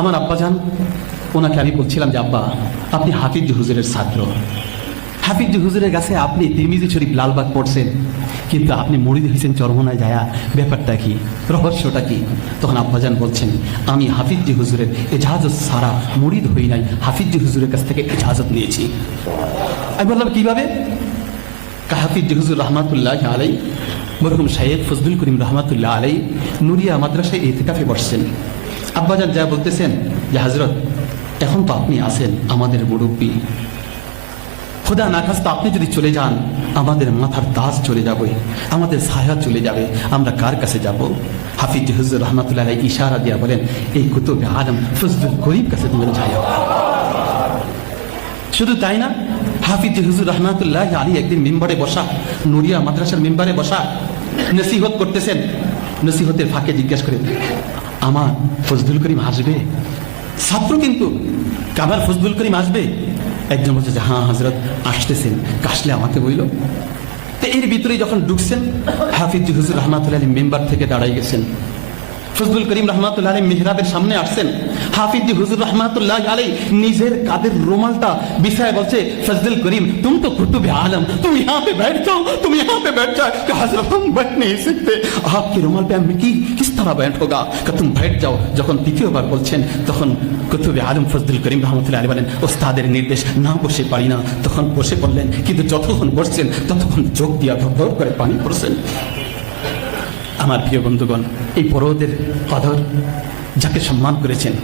আমার আব্বাজান, ওনাকে আমি বলছিলাম যে আব্বা, আপনি হাফিজ হুজুরের ছাত্র, হাফিজ হুজুরের কাছে আপনি তিরমিজি শরীফ লালবাগ পড়ছেন, কিন্তু আপনি মুরিদ হয়েছেন চরমনায় যায়া, ব্যাপারটা কি, রহস্যটা কি? তখন আব্বাজান বলছেন, আমি হাফিজ হুজুরের এজাজত ছাড়া মুরিদ হই নাই, হাফিজ হুজুরের কাছ থেকে এজাজত নিয়েছি। আমি বললাম কিভাবে? হাফিজ হুজুর রহমাতুল্লাহ আলাই, মরহুম শাইখ ফজলুল করিম রহমাতুল্লাহ আলাই নুরিয়া মাদ্রাসায় ইতিকাফে বসছেন। আব্বাজান যা বলতেছেন যে হযরত, এখন তো আপনি আছেন আমাদের মুরব্বী, খোদা না খাস্তা আপনি যদি চলে যান আমাদের মাথার তাজ চলে যাবে, আমাদের ছায়া চলে যাবে, আমরা কার কাছে যাব? হাফিজ হুজুর রহমাতুল্লাহ আলাই ইশারা দিয়া বলেন, এই কুতুবে আলম ফজলুল করিম কাছে তুমি যাও। শুধু তাই না, হাফিজ হুজুর রহমাতুল্লাহ আলী একদিন মিম্বারে বসা, নুরিয়া মাদ্রাসার মিম্বারে বসা নসিহত করতেছেন। নসিহতের ফাঁকে জিজ্ঞেস করে, আমার ফজলুল করিম আসবে? ছাত্র কিন্তু, কাবার ফজলুল করিম আসবে? একজন বলছে যে হ্যাঁ হযরত আসতেছেন, কাশলে আমাকে বইল। তো এর ভিতরে যখন ঢুকছেন, হাফিজ হুজুর রহমাতুল্লাহ আলী মেম্বার থেকে দাঁড়াই গেছেন। ফজলুল করিম রহমাতুল্লাহ আলী মিহরাবের সামনে আসছেন। হাফিজ হুজুর রহমাতুল্লাহ আলী নিজের কাদের রুমালটা বিছায় বলছে, ফজলুল করিম तुम तो कुतुब आलम, तुम यहाँ पे बैठ जाओ, तुम यहाँ पे बैठ जाओ। हजरत हम बैठ नहीं सकते, आपके रुमाल पे हम किस तरह बैठ होगा, तुम बैठ जाओ। যখন দ্বিতীয়বার বলছেন, তখন কুতুবে আলম ফজলুল করিম রহমাতুল্লাহ আলী বলেন, ওস্তাদের নির্দেশ না বসে পারি না। তখন বসে পড়লেন, কিন্তু যতক্ষণ বসছেন ততক্ষণ চোখ দিয়া ধর করে পানি পড়ছেন। আমার প্রিয় বন্ধুগণ, এই বড়দের কদর যাকে সম্মান করেছেন